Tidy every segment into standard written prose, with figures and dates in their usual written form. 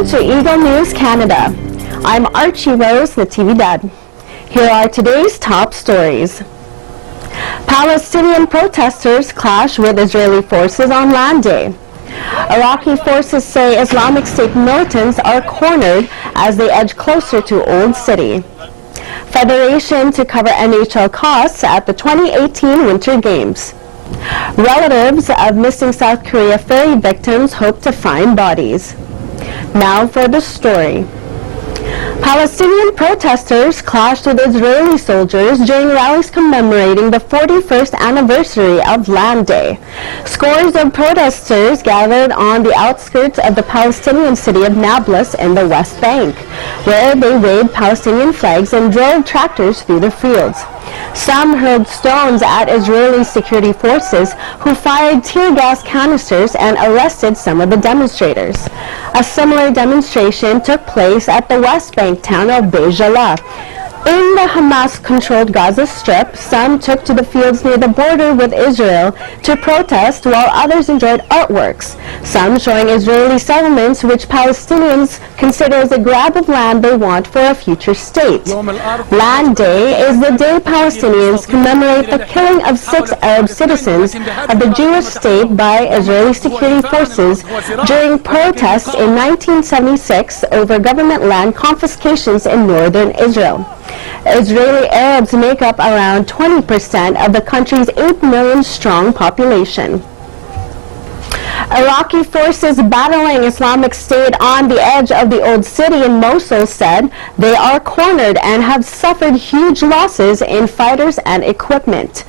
Welcome to Eagle News Canada. I'm Archie Rose, the TV Dad. Here are today's top stories. Palestinian protesters clash with Israeli forces on Land Day. Iraqi forces say Islamic State militants are cornered as they edge closer to Old City. Federation to cover NHL costs at the 2018 Winter Games. Relatives of missing South Korea ferry victims hope to find bodies. Now for the story. Palestinian protesters clashed with Israeli soldiers during rallies commemorating the 41st anniversary of Land Day. Scores of protesters gathered on the outskirts of the Palestinian city of Nablus in the West Bank, where they waved Palestinian flags and drove tractors through the fields. Some hurled stones at Israeli security forces, who fired tear gas canisters and arrested some of the demonstrators. A similar demonstration took place at the West Bank town of Bejalah. In the Hamas-controlled Gaza Strip, some took to the fields near the border with Israel to protest, while others enjoyed artworks, some showing Israeli settlements which Palestinians consider as a grab of land they want for a future state. Land Day is the day Palestinians commemorate the killing of 6 Arab citizens of the Jewish state by Israeli security forces during protests in 1976 over government land confiscations in northern Israel. Israeli Arabs make up around 20% of the country's 8 million strong population. Iraqi forces battling Islamic State on the edge of the Old City in Mosul said they are cornered and have suffered huge losses in fighters and equipment.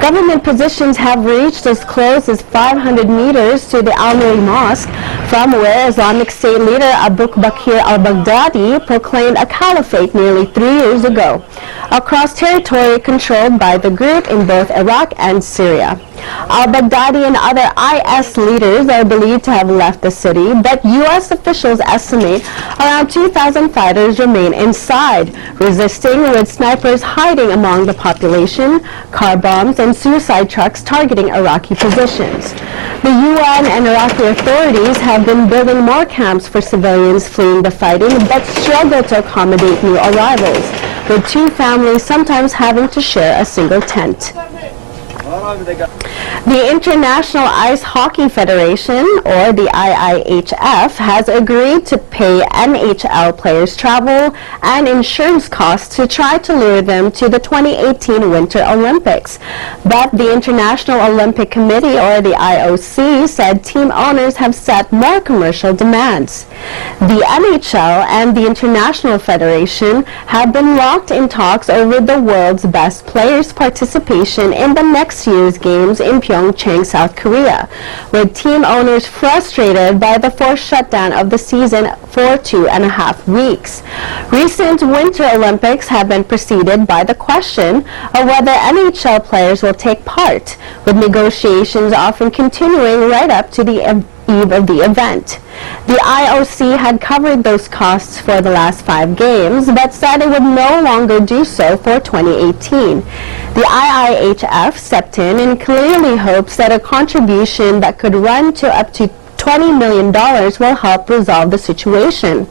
Government positions have reached as close as 500 meters to the Al-Nuri Mosque, from where Islamic State leader Abu Bakr al-Baghdadi proclaimed a caliphate nearly 3 years ago, across territory controlled by the group in both Iraq and Syria. Al-Baghdadi and other IS leaders are believed to have left the city, but U.S. officials estimate around 2,000 fighters remain inside, resisting, with snipers hiding among the population, car bombs, and suicide trucks targeting Iraqi positions. The UN and Iraqi authorities have been building more camps for civilians fleeing the fighting, but struggle to accommodate new arrivals, with 2 families sometimes having to share a single tent. The International Ice Hockey Federation, or the IIHF, has agreed to pay NHL players travel and insurance costs to try to lure them to the 2018 Winter Olympics. But the International Olympic Committee, or the IOC, said team owners have set more commercial demands. The NHL and the International Federation have been locked in talks over the world's best players' participation in the next year's games in Pyeongchang, South Korea, with team owners frustrated by the forced shutdown of the season for 2.5 weeks. Recent Winter Olympics have been preceded by the question of whether NHL players will take part, with negotiations often continuing right up to the eve of the event. The IOC had covered those costs for the last 5 games, but said it would no longer do so for 2018. The IIHF stepped in and clearly hopes that a contribution that could run to up to $20 million will help resolve the situation.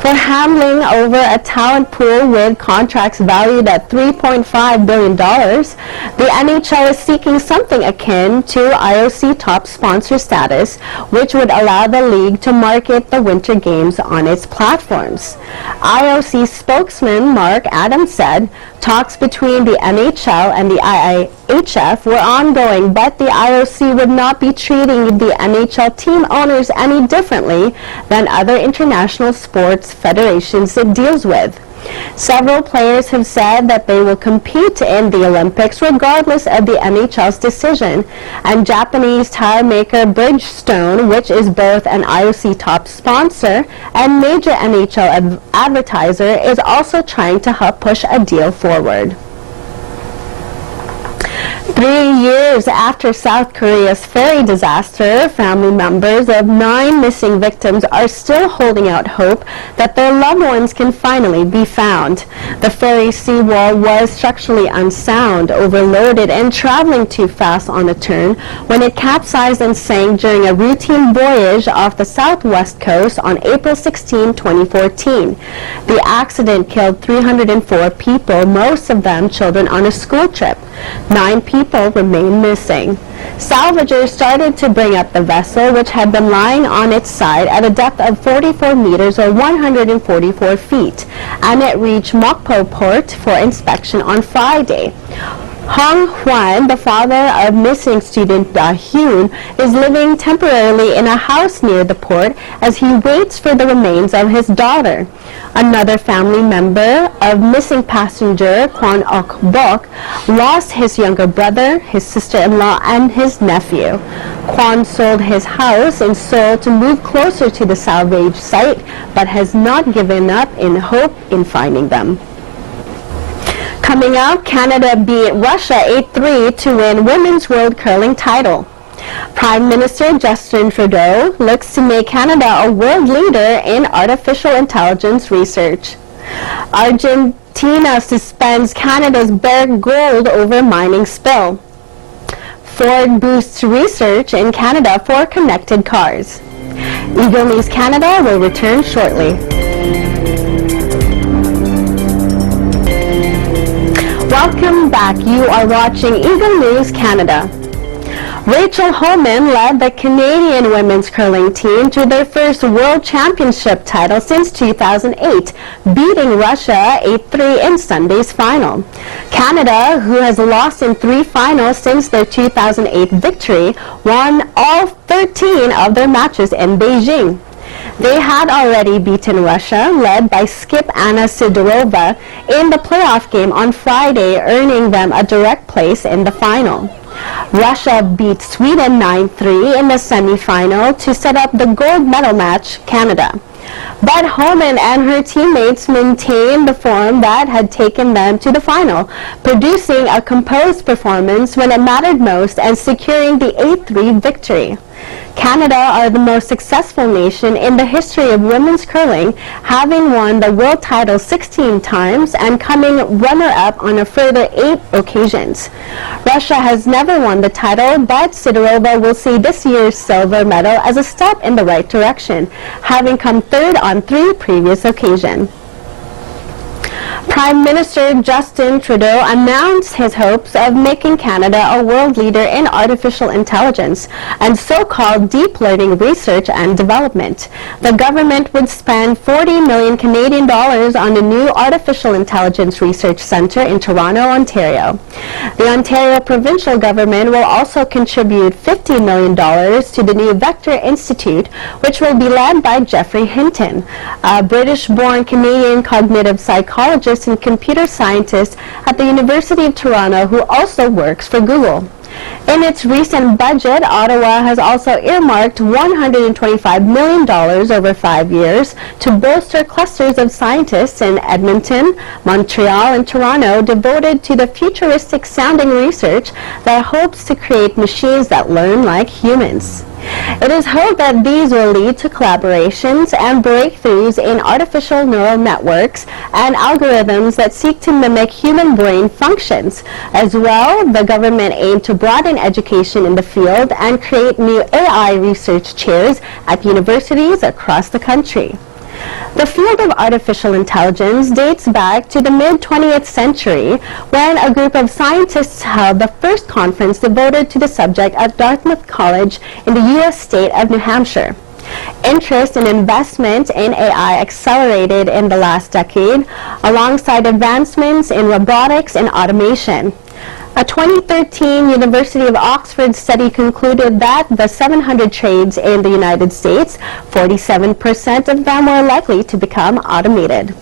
For handling over a talent pool with contracts valued at $3.5 billion, the NHL is seeking something akin to IOC top sponsor status, which would allow the league to market the Winter Games on its platforms. IOC spokesman Mark Adams said talks between the NHL and the IIHF were ongoing, but the IOC would not be treating the NHL team owners any differently than other international sports federations it deals with. Several players have said that they will compete in the Olympics regardless of the NHL's decision, and Japanese tire maker Bridgestone, which is both an IOC top sponsor and major NHL advertiser, is also trying to help push a deal forward. 3 years after South Korea's ferry disaster, family members of 9 missing victims are still holding out hope that their loved ones can finally be found. The ferry seawall was structurally unsound, overloaded, and traveling too fast on a turn when it capsized and sank during a routine voyage off the southwest coast on April 16, 2014. The accident killed 304 people, most of them children on a school trip. 9 people remain missing. Salvagers started to bring up the vessel, which had been lying on its side at a depth of 44 meters or 144 feet, and it reached Mokpo Port for inspection on Friday. Hong Hwan, the father of missing student Da Hyun, is living temporarily in a house near the port as he waits for the remains of his daughter. Another family member of missing passenger Kwon Ok Bok lost his younger brother, his sister-in-law, and his nephew. Kwon sold his house in Seoul to move closer to the salvage site, but has not given up in hope in finding them. Coming up, Canada beat Russia 8-3 to win Women's World Curling title. Prime Minister Justin Trudeau looks to make Canada a world leader in artificial intelligence research. Argentina suspends Canada's Barrick Gold over mining spill. Ford boosts research in Canada for connected cars. Eagle News Canada will return shortly. Welcome back. You are watching Eagle News Canada. Rachel Homan led the Canadian women's curling team to their first World Championship title since 2008, beating Russia 8-3 in Sunday's final. Canada, who has lost in 3 finals since their 2008 victory, won all 13 of their matches in Beijing. They had already beaten Russia, led by skip Anna Sidorova, in the playoff game on Friday, earning them a direct place in the final. Russia beat Sweden 9-3 in the semi-final to set up the gold medal match, Canada. But Homan and her teammates maintained the form that had taken them to the final, producing a composed performance when it mattered most and securing the 8-3 victory. Canada are the most successful nation in the history of women's curling, having won the world title 16 times and coming runner-up on a further 8 occasions. Russia has never won the title, but Sidorova will see this year's silver medal as a step in the right direction, having come third on 3 previous occasions. Prime Minister Justin Trudeau announced his hopes of making Canada a world leader in artificial intelligence and so-called deep learning research and development. The government would spend 40 million Canadian dollars on a new artificial intelligence research centre in Toronto, Ontario. The Ontario provincial government will also contribute $50 million to the new Vector Institute, which will be led by Jeffrey Hinton, a British-born Canadian cognitive psychologist and computer scientist at the University of Toronto who also works for Google. In its recent budget, Ottawa has also earmarked $125 million over 5 years to bolster clusters of scientists in Edmonton, Montreal, and Toronto devoted to the futuristic-sounding research that hopes to create machines that learn like humans. It is hoped that these will lead to collaborations and breakthroughs in artificial neural networks and algorithms that seek to mimic human brain functions. As well, the government aimed to broaden education in the field and create new AI research chairs at universities across the country. The field of artificial intelligence dates back to the mid-20th century when a group of scientists held the first conference devoted to the subject at Dartmouth College in the U.S. state of New Hampshire. Interest and investment in AI accelerated in the last decade, alongside advancements in robotics and automation. A 2013 University of Oxford study concluded that the 700 trades in the United States, 47% of them were likely to become automated.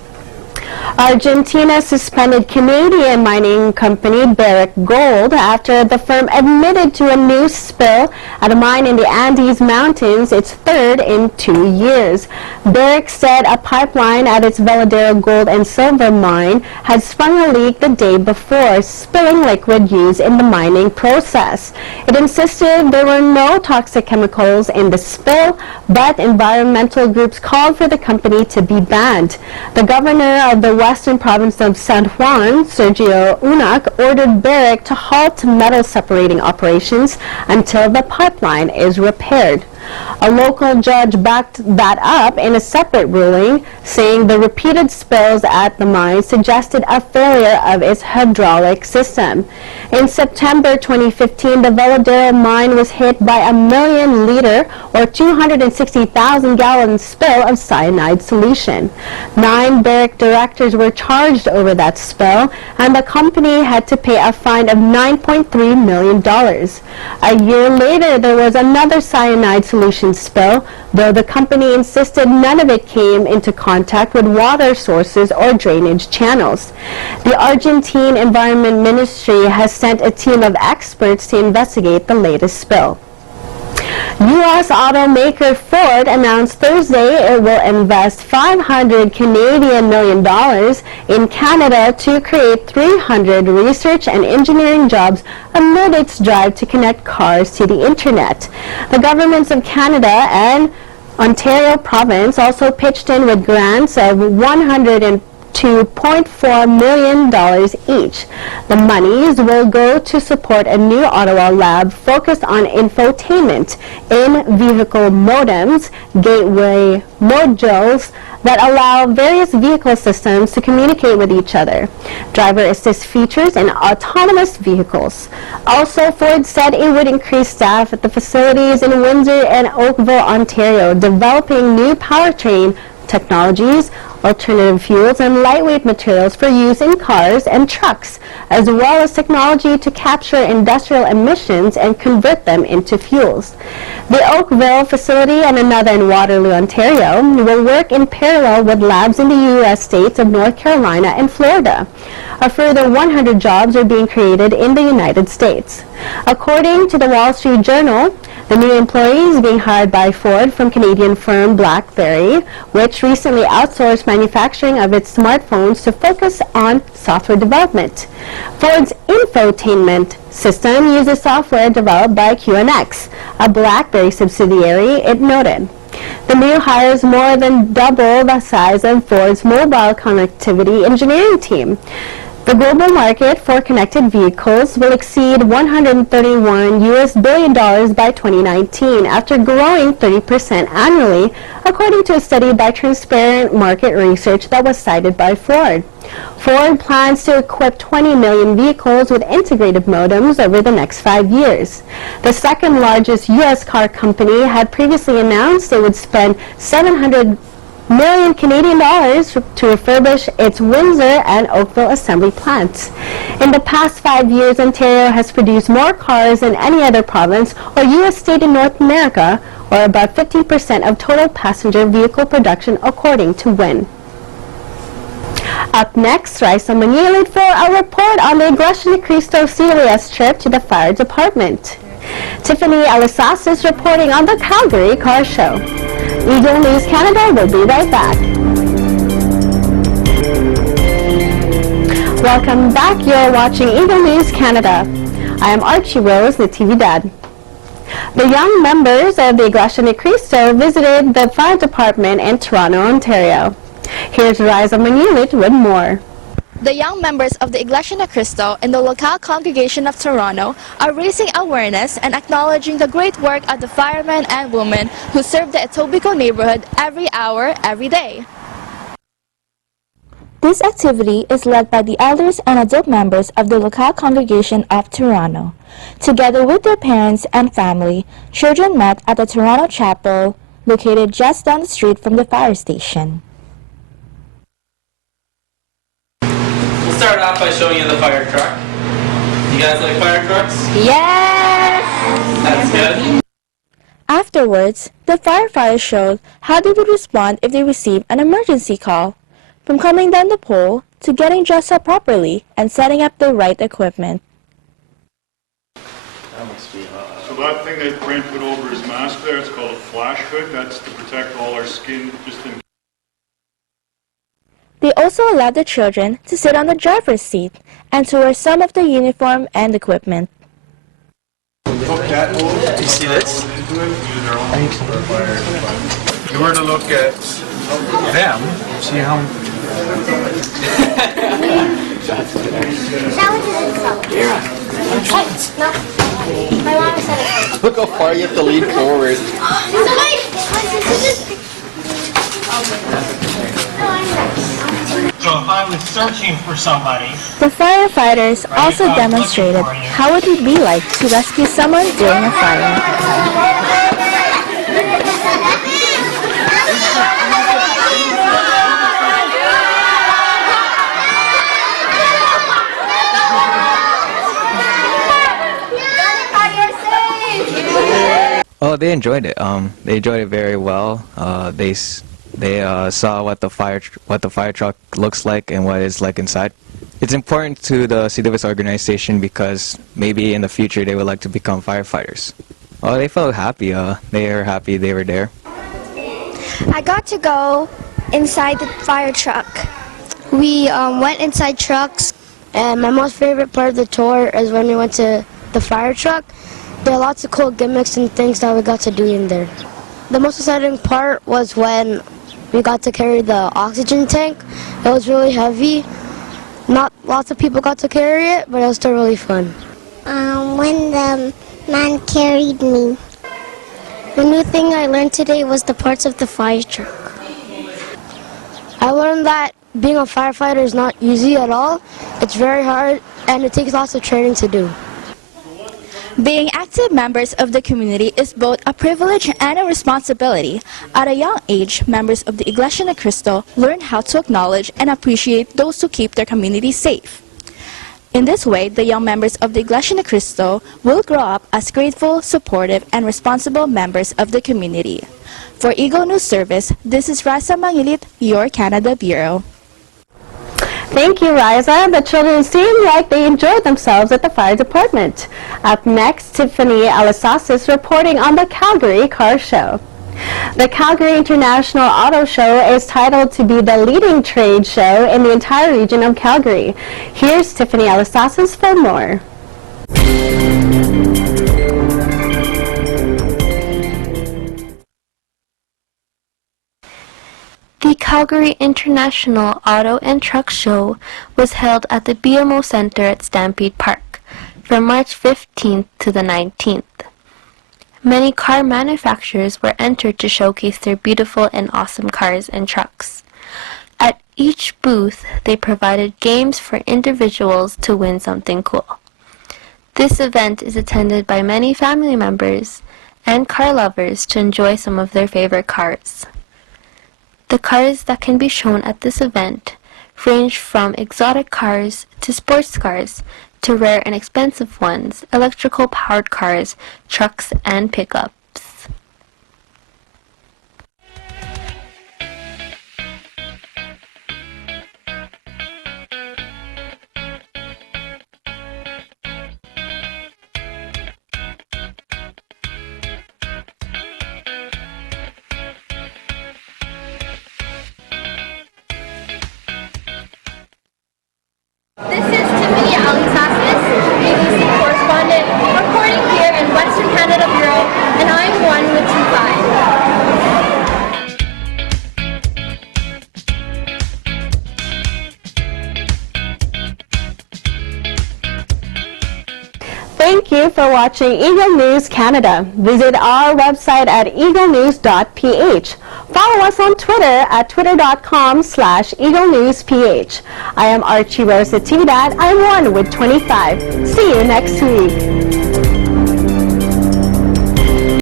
Argentina suspended Canadian mining company Barrick Gold after the firm admitted to a new spill at a mine in the Andes Mountains, its third in 2 years. Barrick said a pipeline at its Veladero gold and silver mine had sprung a leak the day before, spilling liquid used in the mining process. It insisted there were no toxic chemicals in the spill, but environmental groups called for the company to be banned. The governor of the western province of San Juan, Sergio Unac, ordered Barrick to halt metal separating operations until the pipeline is repaired. A local judge backed that up in a separate ruling, saying the repeated spills at the mine suggested a failure of its hydraulic system. In September 2015, the Veladero mine was hit by a 1 million liter or 260,000 gallon spill of cyanide solution. 9 Barrick directors were charged over that spill, and the company had to pay a fine of $9.3 million. A year later, there was another cyanide solution spill, though the company insisted none of it came into contact with water sources or drainage channels. The Argentine Environment Ministry has sent a team of experts to investigate the latest spill. U.S. automaker Ford announced Thursday it will invest $500 Canadian million in Canada to create 300 research and engineering jobs amid its drive to connect cars to the internet. The governments of Canada and Ontario province also pitched in with grants of $102.4 million each. The monies will go to support a new Ottawa lab focused on infotainment in vehicle modems, gateway modules that allow various vehicle systems to communicate with each other, driver assist features, and autonomous vehicles. Also, Ford said it would increase staff at the facilities in Windsor and Oakville, Ontario, developing new powertrain technologies, alternative fuels, and lightweight materials for use in cars and trucks, as well as technology to capture industrial emissions and convert them into fuels. The Oakville facility and another in Waterloo, Ontario, will work in parallel with labs in the U.S. states of North Carolina and Florida. A further 100 jobs are being created in the United States. According to the Wall Street Journal, the new employees being hired by Ford from Canadian firm BlackBerry, which recently outsourced manufacturing of its smartphones to focus on software development. Ford's infotainment system uses software developed by QNX, a BlackBerry subsidiary, it noted. The new hires more than double the size of Ford's mobile connectivity engineering team. The global market for connected vehicles will exceed $131 billion by 2019 after growing 30% annually, according to a study by Transparent Market Research that was cited by Ford. Ford plans to equip 20 million vehicles with integrated modems over the next 5 years. The second largest U.S. car company had previously announced it would spend $700 million Canadian dollars to refurbish its Windsor and Oakville assembly plants. In the past 5 years, Ontario has produced more cars than any other province or U.S. state in North America, or about 50% of total passenger vehicle production, according to WIN. Up next, Raisa Manilid for a report on the Iglesia ni Cristo COS trip to the fire department. Tiffany Alisas is reporting on the Calgary Car Show. Eagle News Canada will be right back. Welcome back. You're watching Eagle News Canada. I am Archie Rose, the TV Dad. The young members of the Iglesia ni Cristo visited the fire department in Toronto, Ontario. Here's Raisa Manilid with more. The young members of the Iglesia ni Cristo in the local congregation of Toronto are raising awareness and acknowledging the great work of the firemen and women who serve the Etobicoke neighborhood every hour, every day. This activity is led by the elders and adult members of the local congregation of Toronto. Together with their parents and family, children met at the Toronto Chapel, located just down the street from the fire station. We'll start off by showing you the fire truck. You guys like fire trucks? Yes! That's good. Afterwards, the firefighters showed how they would respond if they received an emergency call. from coming down the pole to getting dressed up properly and setting up the right equipment. So that thing that Brent put over his mask there, it's called a flash hood. That's to protect all our skin just in. They also allowed the children to sit on the driver's seat and to wear some of the uniform and equipment. Do you see this? If you were to look at them, see how... No. My mom said it. Look how far you have to lean forward. So if I was searching for somebody... The firefighters also demonstrated how it would be like to rescue someone during a fire. Oh, they enjoyed it. They enjoyed it very well. They saw what the fire truck looks like and what it's like inside. It's important to the Citizens organization because maybe in the future they would like to become firefighters. Oh, they felt happy. They were happy they were there. I got to go inside the fire truck. We went inside trucks, and my most favorite part of the tour is when we went to the fire truck. There are lots of cool gimmicks and things that we got to do in there. The most exciting part was when we got to carry the oxygen tank. It was really heavy. Not lots of people got to carry it, but it was still really fun. When the man carried me. The new thing I learned today was the parts of the fire truck. I learned that being a firefighter is not easy at all. It's very hard, and it takes lots of training to do. Being active members of the community is both a privilege and a responsibility. At a young age, members of the Iglesia ni Cristo learn how to acknowledge and appreciate those who keep their community safe. In this way, the young members of the Iglesia ni Cristo will grow up as grateful, supportive, and responsible members of the community. For Eagle News Service, this is Raisa Mangilit, your Canada Bureau. Thank you, Riza. The children seem like they enjoyed themselves at the fire department. Up next, Tiffany Alasasis reporting on the Calgary Car Show. The Calgary International Auto Show is titled to be the leading trade show in the entire region of Calgary. Here's Tiffany Alasasis for more. The Calgary International Auto and Truck Show was held at the BMO Center at Stampede Park from March 15th to the 19th. Many car manufacturers were entered to showcase their beautiful and awesome cars and trucks. At each booth, they provided games for individuals to win something cool. This event is attended by many family members and car lovers to enjoy some of their favorite cars. The cars that can be shown at this event range from exotic cars to sports cars to rare and expensive ones, electrical powered cars, trucks, and pickups. This is Tiffany Alasasis, ABC correspondent, reporting here in Western Canada Bureau, and I'm one with 25. Thank you for watching Eagle News Canada. Visit our website at Eaglenews.PH. Follow us on Twitter at twitter.com/EagleNewsPH. I am Archie Rosatidat. I'm one with 25. See you next week.